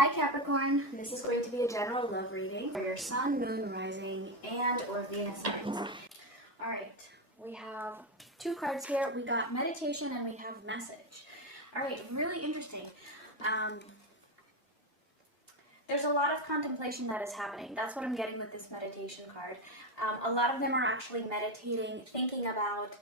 Hi Capricorn, this is going to be a general love reading for your Sun, Moon, Rising, and or Venus signs. Alright, we have two cards here. We got meditation and we have message. Alright, really interesting. There's a lot of contemplation that is happening. That's what I'm getting with this meditation card. A lot of them are actually meditating, thinking about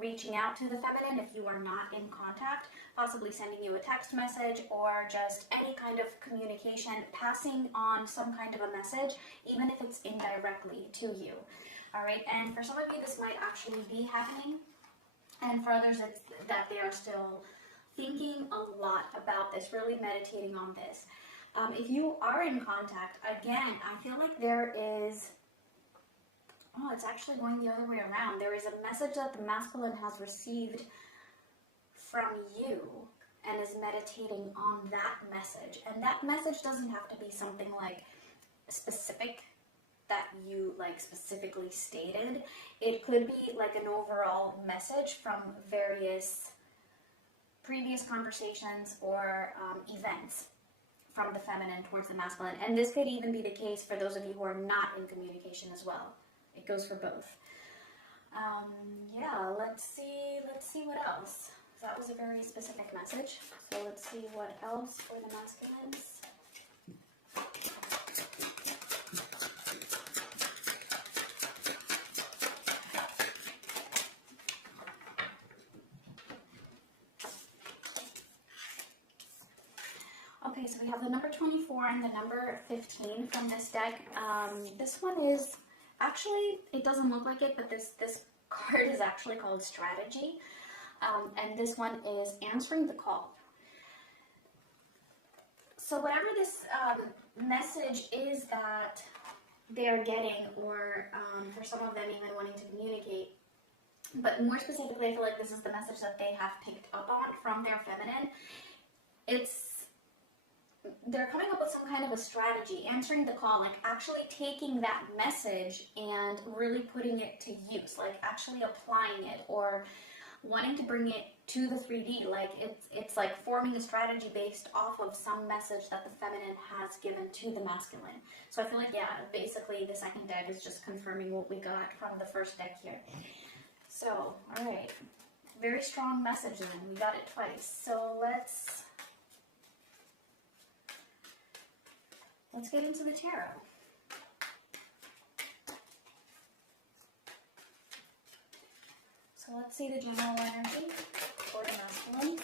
reaching out to the feminine if you are not in contact, possibly sending you a text message or just any kind of communication, passing on some kind of a message, even if it's indirectly to you. All right, and for some of you this might actually be happening, and for others it's that they are still thinking a lot about this, really meditating on this. If you are in contact, again, I feel like there is, oh, it's actually going the other way around. There is a message that the masculine has received from you and is meditating on that message. And that message doesn't have to be something like specific that you like specifically stated. It could be like an overall message from various previous conversations or events from the feminine towards the masculine. And this could even be the case for those of you who are not in communication as well. It goes for both. Yeah, let's see what else. That was a very specific message. So let's see what else for the masculines. Okay, so we have the number 24 and the number 15 from this deck. This one is actually, it doesn't look like it, but this card is actually called Strategy. And this one is answering the call. So whatever this message is that they're getting, or for some of them even wanting to communicate, but more specifically I feel like this is the message that they have picked up on from their feminine. They're coming up with some kind of a strategy, answering the call, like actually taking that message and really putting it to use, like actually applying it or wanting to bring it to the 3D. Like it's like forming a strategy based off of some message that the feminine has given to the masculine. So I feel like, yeah, basically the second deck is just confirming what we got from the first deck here. So, all right, very strong message then. We got it twice. So let's get into the tarot. So let's see the general energy for the masculine.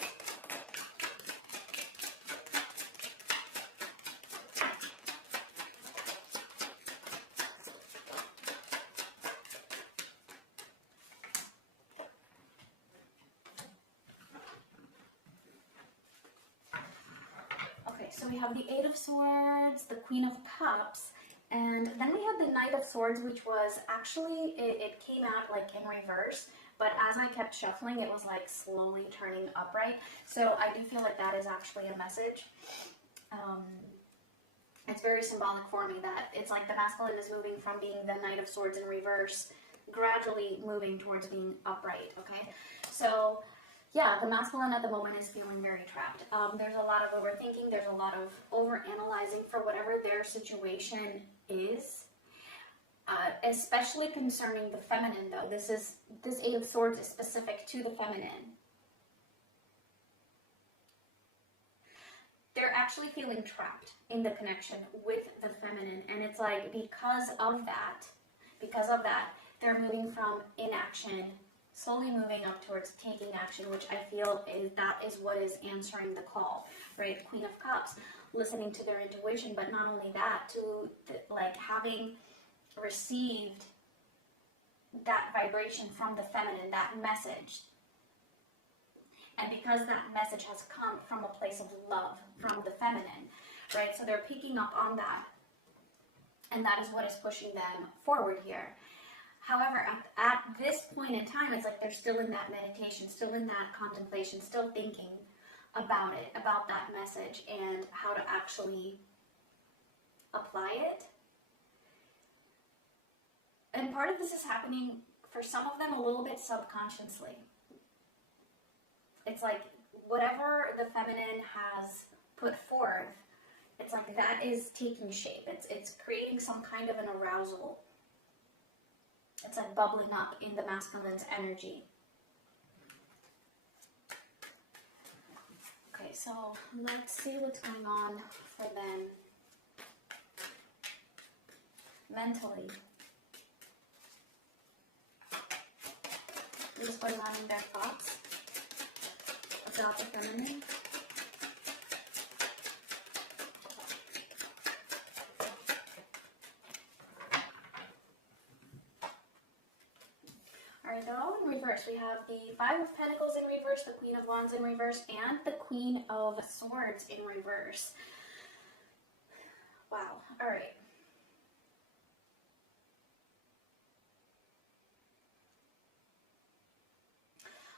Okay, so we have the Eight of Swords, the Queen of Cups, and then we have the Knight of Swords, which was actually, it came out like in reverse, but as I kept shuffling, it was like slowly turning upright. So I do feel like that is actually a message. It's very symbolic for me that it's like the masculine is moving from being the Knight of Swords in reverse, gradually moving towards being upright, okay? So yeah, the masculine at the moment is feeling very trapped. There's a lot of overthinking, there's a lot of overanalyzing for whatever their situation is. Especially concerning the feminine though. This Eight of Swords is specific to the feminine. They're actually feeling trapped in the connection with the feminine, and it's like because of that, they're moving from inaction, slowly moving up towards taking action, which I feel is what is answering the call, right? Queen of Cups, listening to their intuition, but not only that, like having received that vibration from the feminine, that message. And because that message has come from a place of love from the feminine, right? So they're picking up on that. And that is what is pushing them forward here. However, at this point in time, it's like they're still in that meditation, still in that contemplation, still thinking about it, about that message and how to actually apply it. And part of this is happening for some of them a little bit subconsciously. It's like whatever the feminine has put forth It's like that is taking shape. It's creating some kind of an arousal. It's like bubbling up in the masculine's energy. Okay, so let's see what's going on for them mentally. What's going on in their thoughts about the feminine? Alright, they're all in reverse. We have the Five of Pentacles in reverse, the Queen of Wands in reverse, and the Queen of Swords in reverse. Wow. Alright.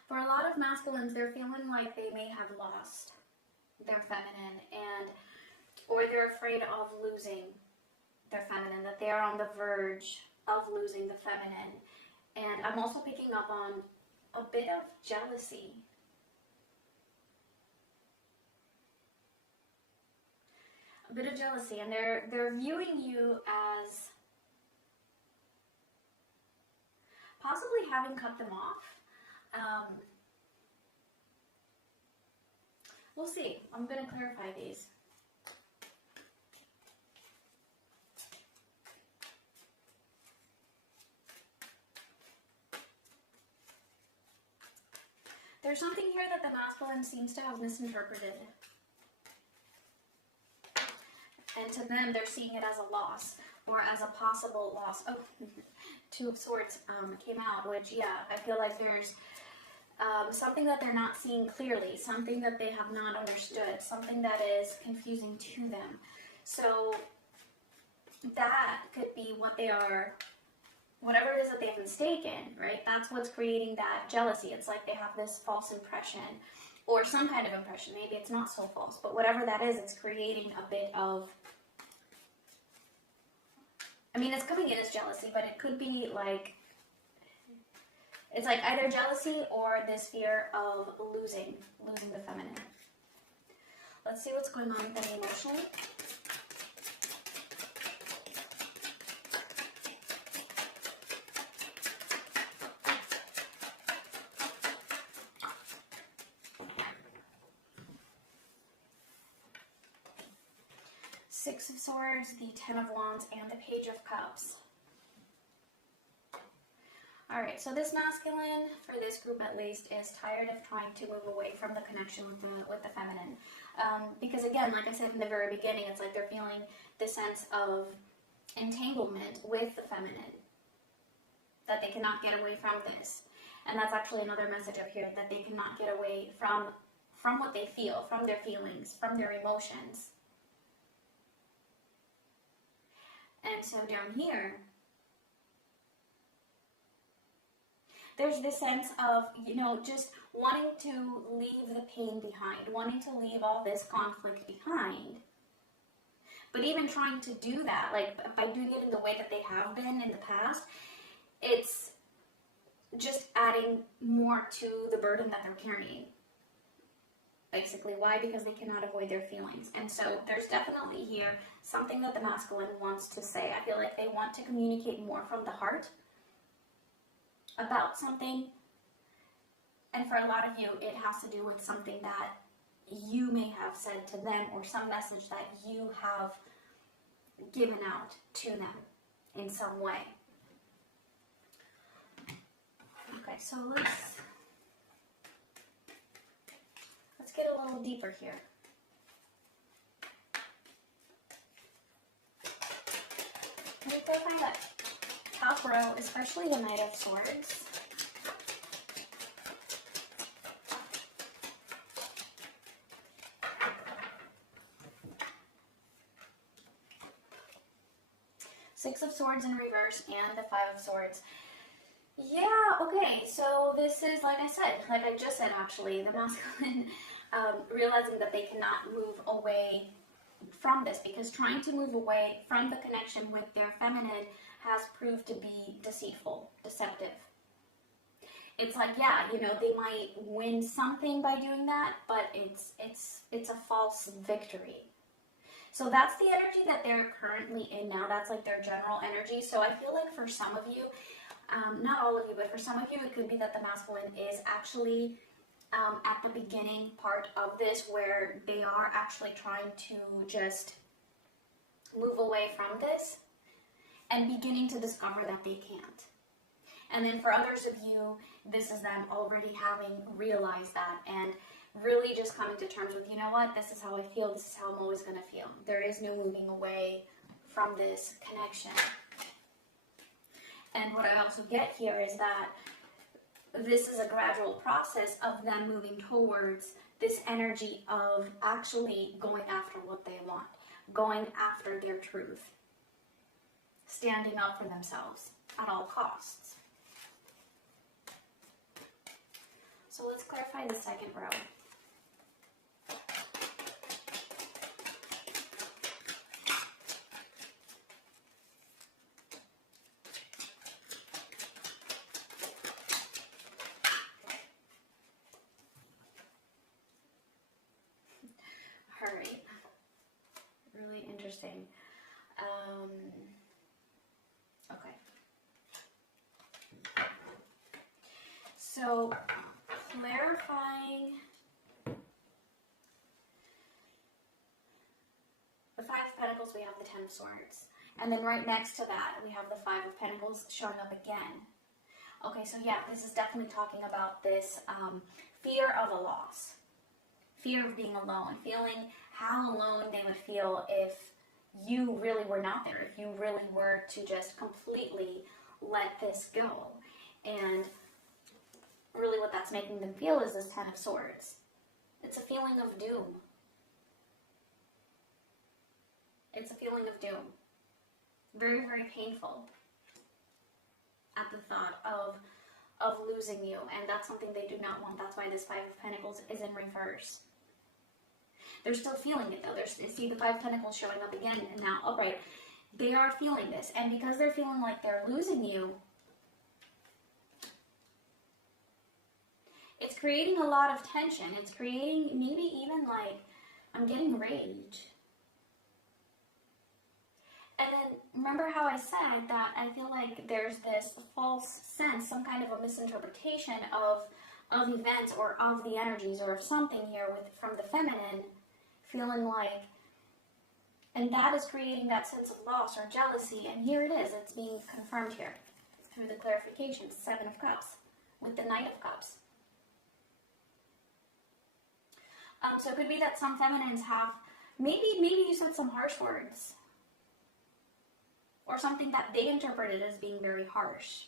For a lot of masculines, they're feeling like they may have lost their feminine, or they're afraid of losing their feminine, that they're on the verge of losing the feminine. And I'm also picking up on a bit of jealousy. A bit of jealousy, and they're viewing you as possibly having cut them off. We'll see. I'm going to clarify these. There's something here that the masculine seems to have misinterpreted. And to them, they're seeing it as a loss, or as a possible loss. Oh, Two of Swords came out, which, yeah, I feel like there's something that they're not seeing clearly, something that they have not understood, something that is confusing to them. So that could be what they are, whatever it is that they've mistaken, right? That's what's creating that jealousy. It's like they have this false impression, or some kind of impression. Maybe it's not so false, but whatever that is, it's creating a bit of, I mean, it's coming in as jealousy, but it could be like, it's like either jealousy or this fear of losing the feminine. Let's see what's going on with them emotionally. Six of Swords, the Ten of Wands, and the Page of Cups. Alright, so this masculine, for this group at least, is tired of trying to move away from the connection with the feminine. Because again, like I said in the very beginning, it's like they're feeling this sense of entanglement with the feminine. That they cannot get away from this. And that's actually another message up here, that they cannot get away from what they feel, from their feelings, from their emotions. And so down here, there's this sense of, just wanting to leave the pain behind, wanting to leave all this conflict behind. But even trying to do that, like by doing it in the way that they have been in the past, it's just adding more to the burden that they're carrying. Basically, why? Because they cannot avoid their feelings. And so there's definitely here something that the masculine wants to say. I feel like they want to communicate more from the heart about something, and for a lot of you, it has to do with something that you may have said to them, or some message that you have given out to them in some way. Okay, so let's get a little deeper here. Let me clarify that top row, especially the Knight of Swords. Six of Swords in reverse and the Five of Swords. Yeah, okay, so this is, like I said, like I just said actually, the masculine realizing that they cannot move away from this, because trying to move away from the connection with their feminine has proved to be deceitful, deceptive. It's like, yeah, they might win something by doing that, but it's a false victory. So that's the energy that they're currently in now. That's like their general energy. So I feel like for some of you, not all of you, but for some of you, it could be that the masculine is actually at the beginning part of this, where they are actually trying to just move away from this and beginning to discover that they can't. And then for others of you, this is them already having realized that and really just coming to terms with, you know what, this is how I feel, this is how I'm always going to feel. There is no moving away from this connection. And what I also get here is that this is a gradual process of them moving towards this energy of actually going after what they want, going after their truth, standing up for themselves at all costs. So let's clarify the second row. All right, really interesting. Okay. So clarifying the Five of Pentacles, we have the Ten of Swords. And then right next to that, we have the Five of Pentacles showing up again. Okay, so yeah, this is definitely talking about this fear of a loss. Fear of being alone. Feeling how alone they would feel if you really were not there. If you really were to just completely let this go. And really what that's making them feel is this Ten of Swords. It's a feeling of doom. It's a feeling of doom. Very, very painful at the thought of losing you. And that's something they do not want. That's why this Five of Pentacles is in reverse. They're still feeling it though. See the Five of Pentacles showing up again and now upright. They are feeling this. And because they're feeling like they're losing you, it's creating a lot of tension. It's creating maybe even like, I'm getting rage. And then remember how I said that I feel like there's this false sense, some kind of a misinterpretation of events or of the energies or of something here from the feminine, feeling like, and that is creating that sense of loss or jealousy. And here it is. It's being confirmed here through the clarification. Seven of Cups with the Knight of Cups. So it could be that some feminines have, maybe you said some harsh words. Or something that they interpreted as being very harsh.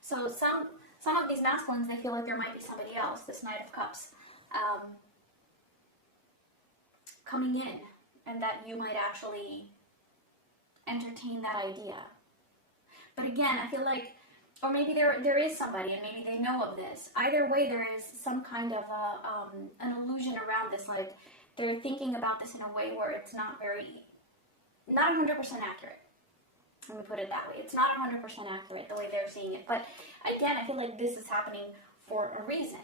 So some of these masculines, they feel like there might be somebody else, this Knight of Cups, coming in, and that you might actually entertain that idea. But again, I feel like, or maybe there is somebody, and maybe they know of this. Either way, there is some kind of an illusion around this, like they're thinking about this in a way where it's not 100% accurate. Let me put it that way. It's not 100% accurate the way they're seeing it. But again, I feel like this is happening for a reason.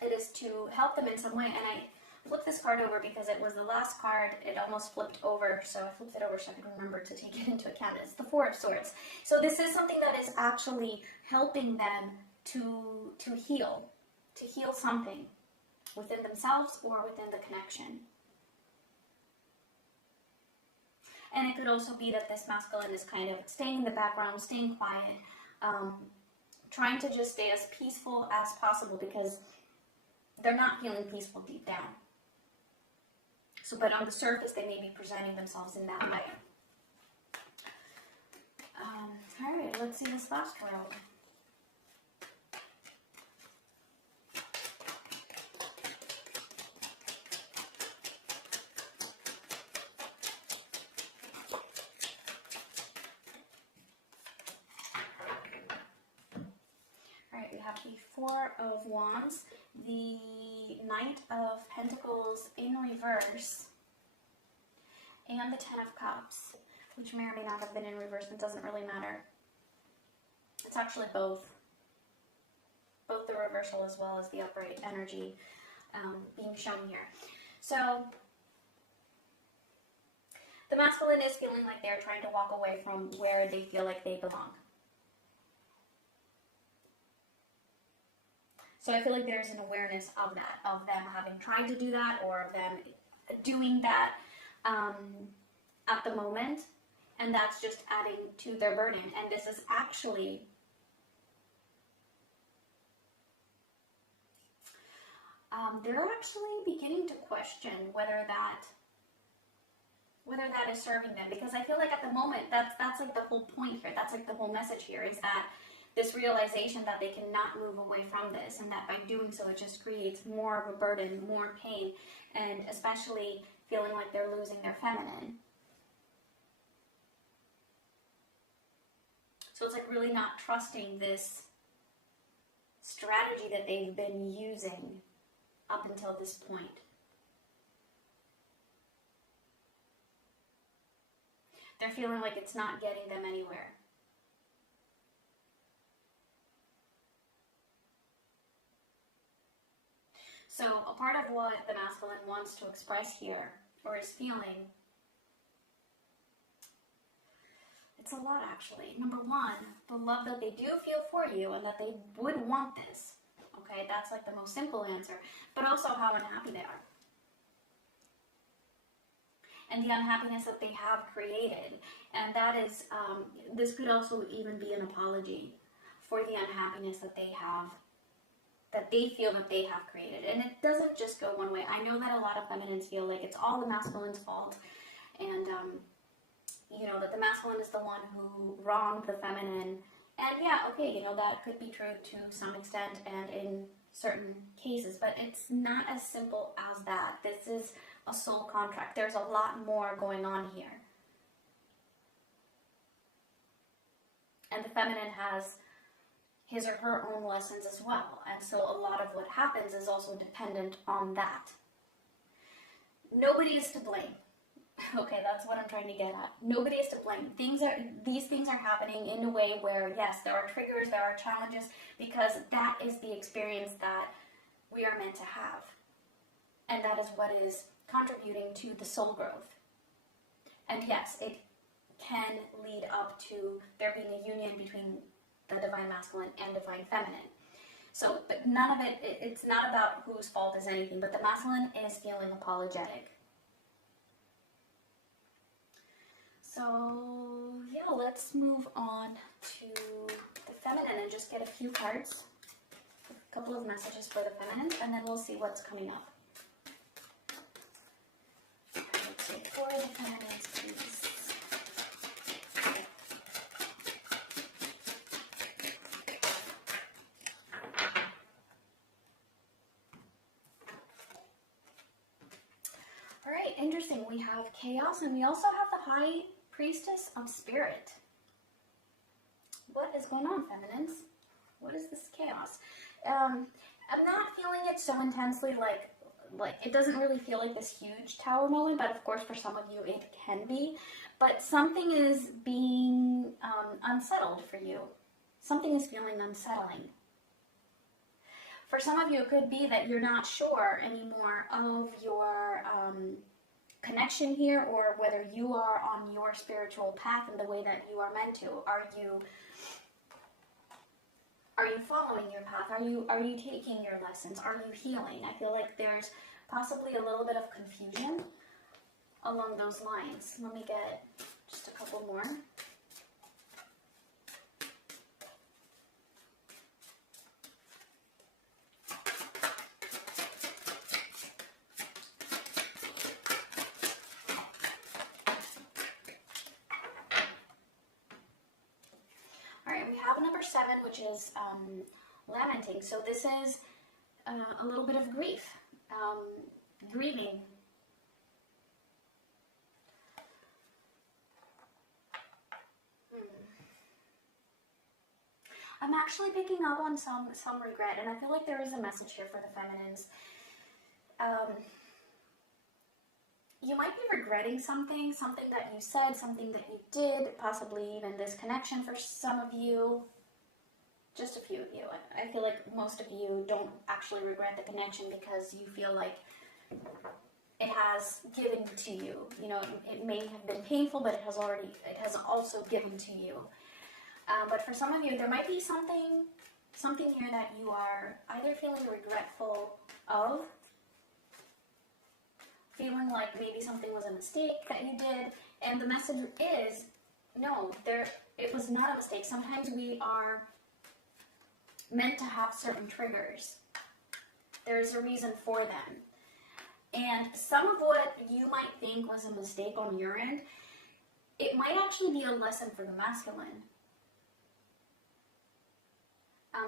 It is to help them in some way. And I flipped this card over because it was the last card. It almost flipped over. So I flipped it over so I could remember to take it into account. It's the Four of Swords. So this is something that is actually helping them to heal something within themselves or within the connection. And it could also be that this masculine is kind of staying in the background, staying quiet, trying to just stay as peaceful as possible because they're not feeling peaceful deep down. So, but on the surface, they may be presenting themselves in that way. All right, let's see this last row. We have the Four of Wands, the Knight of Pentacles in reverse, and the Ten of Cups, which may or may not have been in reverse, but doesn't really matter. It's actually both the reversal as well as the upright energy being shown here. So the masculine is feeling like they're trying to walk away from where they feel like they belong. So I feel like there's an awareness of that, of them having tried to do that, or of them doing that at the moment, and that's just adding to their burden. And this is actually they're actually beginning to question whether that is serving them, because I feel like at the moment that's like the whole point here. That's like the whole message here, is that this realization that they cannot move away from this, and that by doing so it just creates more of a burden, more pain, and especially feeling like they're losing their feminine. So it's like really not trusting this strategy that they've been using up until this point. They're feeling like it's not getting them anywhere. So a part of what the masculine wants to express here, or is feeling, it's a lot actually. Number one, the love that they do feel for you and that they would want this. Okay, that's like the most simple answer. But also how unhappy they are. And the unhappiness that they have created. And that is, this could also even be an apology for the unhappiness that they have, that they feel that they have created. And it doesn't just go one way. I know that a lot of feminines feel like it's all the masculine's fault, and you know, that the masculine is the one who wronged the feminine. And yeah, okay, you know, that could be true to some extent and in certain cases, but it's not as simple as that. This is a soul contract. There's a lot more going on here. And the feminine has his or her own lessons as well. And so a lot of what happens is also dependent on that. Nobody is to blame. Okay, that's what I'm trying to get at. Nobody is to blame. These things are happening in a way where, yes, there are triggers, there are challenges, because that is the experience that we are meant to have. And that is what is contributing to the soul growth. And yes, it can lead up to there being a union between the divine masculine and divine feminine. So, but none of it, it's not about whose fault is anything, but the masculine is feeling apologetic. So, yeah, let's move on to the feminine and just get a few cards, a couple of messages for the feminine, and then we'll see what's coming up. Let's take for the feminines, please. All right, interesting. We have chaos, and we also have the high priestess of spirit. What is going on, feminines? What is this chaos? I'm not feeling it so intensely, like it doesn't really feel like this huge tower moment, but of course for some of you it can be. But something is being unsettled for you. Something is feeling unsettling. For some of you, it could be that you're not sure anymore of your connection here, or whether you are on your spiritual path in the way that you are meant to. Are you following your path? Are you taking your lessons? Are you healing? I feel like there's possibly a little bit of confusion along those lines. Let me get just a couple more. Number 7, which is lamenting. So this is a little bit of grief, grieving. I'm actually picking up on some regret, and I feel like there is a message here for the feminines. You might be regretting something that you said, something that you did, possibly even this connection for some of you. Just a few of you. I feel like most of you don't actually regret the connection because you feel like it has given to you. You know, it may have been painful, but it has also given to you. But for some of you, there might be something here that you are either feeling regretful of, feeling like maybe something was a mistake that you did, and the message is, no, it was not a mistake. Sometimes we are meant to have certain triggers. There's a reason for them. And some of what you might think was a mistake on your end, it might actually be a lesson for the masculine.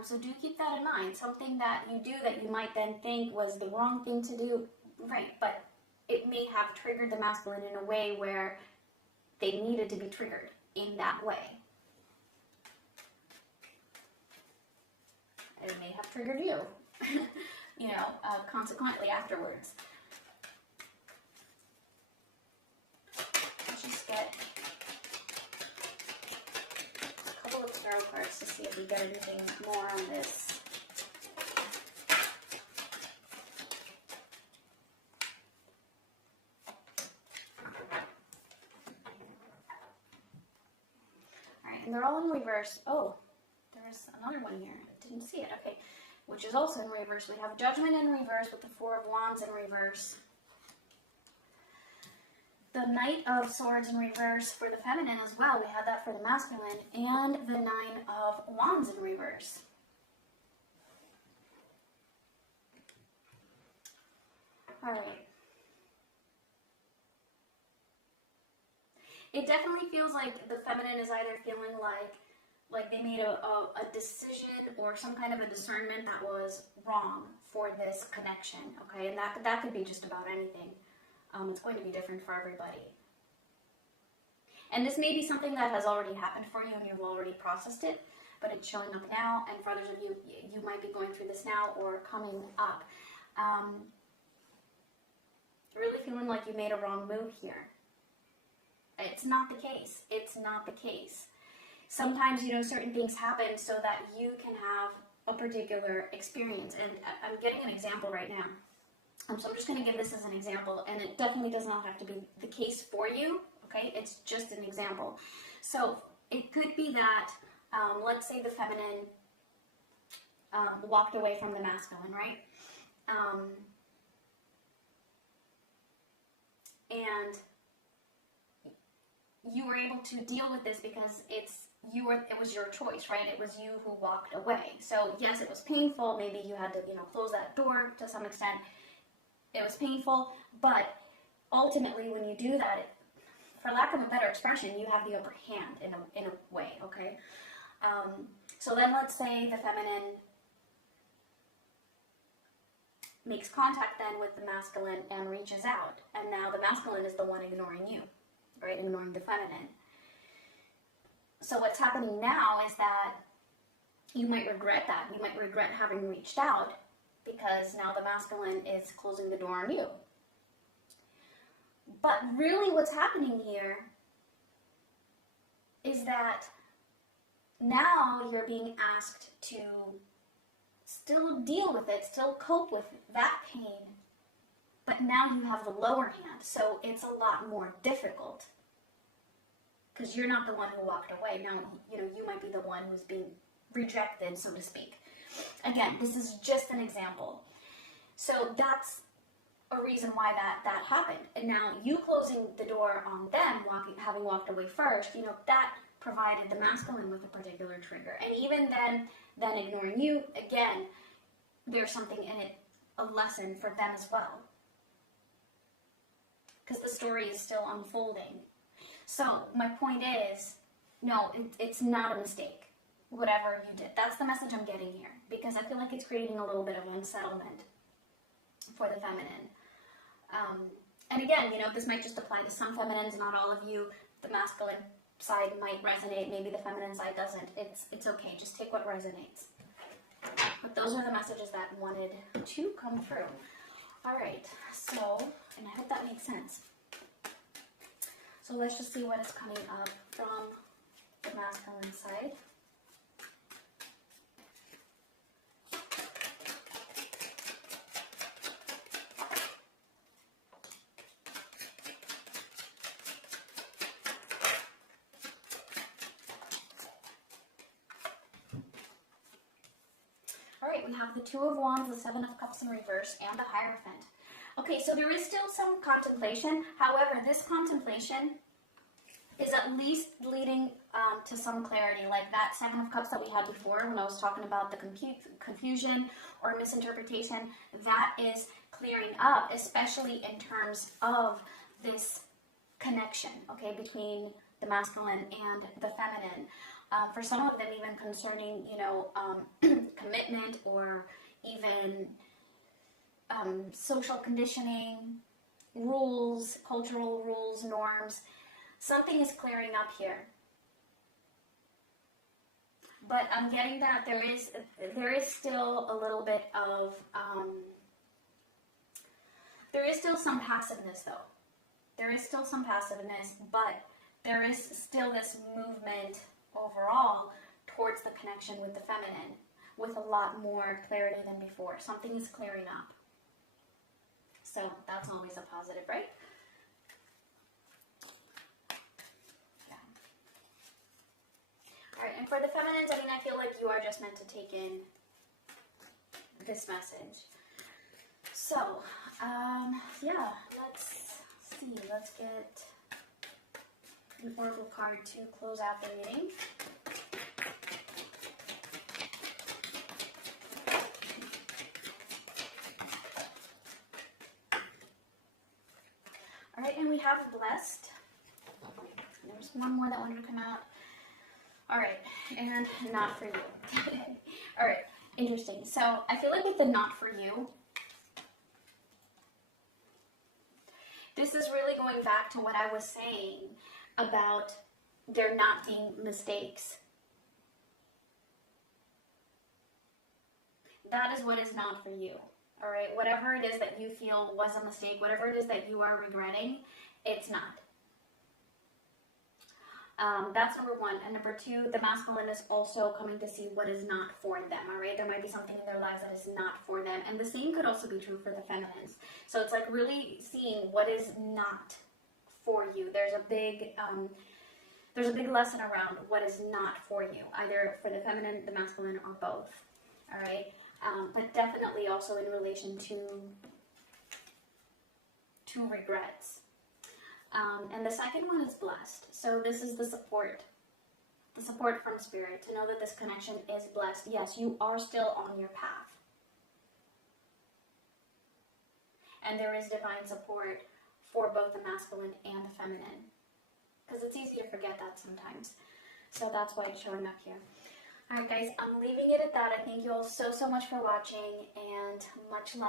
So do keep that in mind. Something that you do that you might then think was the wrong thing to do, right, but it may have triggered the masculine in a way where they needed to be triggered in that way. It may have triggered you, you know, consequently afterwards. Let's just get a couple of tarot cards to see if we get anything more on this. Alright, and they're all in reverse. Oh, there's another one here. I didn't see it. Okay, which is also in reverse. We have Judgment in reverse with the Four of Wands in reverse. The Knight of Swords in reverse for the feminine as well. We had that for the masculine. And the Nine of Wands in reverse. Alright. It definitely feels like the feminine is either feeling like they made a decision or some kind of a discernment that was wrong for this connection, okay? And that could be just about anything. It's going to be different for everybody. And this may be something that has already happened for you and you've already processed it, but it's showing up now, and for others of you, you might be going through this now or coming up. Really feeling like you made a wrong move here. It's not the case. It's not the case. Sometimes, you know, certain things happen so that you can have a particular experience. And I'm getting an example right now. So I'm just going to give this as an example, and it definitely does not have to be the case for you, okay? It's just an example. So it could be that, let's say the feminine walked away from the masculine, right? And you were able to deal with this because it was your choice, right? It was you who walked away. So yes, it was painful. Maybe you had to, you know, close that door to some extent. It was painful, but ultimately when you do that, for lack of a better expression, you have the upper hand in a way, okay? So then let's say the feminine makes contact then with the masculine and reaches out, and now the masculine is the one ignoring you, right? Ignoring the feminine. So what's happening now is that you might regret that. You might regret having reached out, because now the masculine is closing the door on you. But really what's happening here is that now you're being asked to still deal with it, still cope with that pain, but now you have the lower hand, so it's a lot more difficult because you're not the one who walked away. Now, you know, you might be the one who's being rejected, so to speak. Again, this is just an example. So that's a reason why that happened. And now you closing the door on them, having walked away first, you know, that provided the masculine with a particular trigger. And even then ignoring you, again, there's something in it, a lesson for them as well. Because the story is still unfolding. So my point is, no, it's not a mistake. Whatever you did. That's the message I'm getting here, because I feel like it's creating a little bit of unsettlement for the feminine. And again, you know, this might just apply to some feminines, not all of you. The masculine side might resonate, maybe the feminine side doesn't. It's okay, just take what resonates. But those are the messages that wanted to come through. Alright, so, and I hope that makes sense. So let's just see what is coming up from the masculine side. we have the Two of Wands, the Seven of Cups in reverse, and the Hierophant. Okay, so there is still some contemplation. However, this contemplation is at least leading to some clarity, like that Seven of Cups that we had before when I was talking about the confusion or misinterpretation. That is clearing up, especially in terms of this connection, okay, between the masculine and the feminine. For some of them, even concerning, commitment or even social conditioning, rules, cultural rules, norms. Something is clearing up here. But I'm getting that there is still a little bit of, there is still some passiveness though. There is still some passiveness, but there is still this movement overall towards the connection with the feminine with a lot more clarity than before. Something is clearing up. So that's always a positive, right? Yeah. All right, and for the feminines, I feel like you are just meant to take in this message. So, yeah, let's see. Let's get an oracle card to close out the reading. All right, and we have blessed. There's one more that wanted to come out. All right, and not for you. All right, interesting. So I feel like with the not for you, this is really going back to what I was saying about there not being mistakes. That is what is not for you. All right, whatever it is that you feel was a mistake, whatever it is that you are regretting, it's not. That's number one. And number two, the masculine is also coming to see what is not for them, all right? There might be something in their lives that is not for them. And the same could also be true for the feminines. So it's like really seeing what is not for you. There's a big lesson around what is not for you, either for the feminine, the masculine, or both, all right? But definitely also in relation to regrets. And the second one is blessed. So this is the support from spirit, to know that this connection is blessed. Yes, you are still on your path. And there is divine support for both the masculine and the feminine. Because it's easy to forget that sometimes. So that's why it's showing up here. Alright guys, I'm leaving it at that. I thank you all so much for watching, and much love.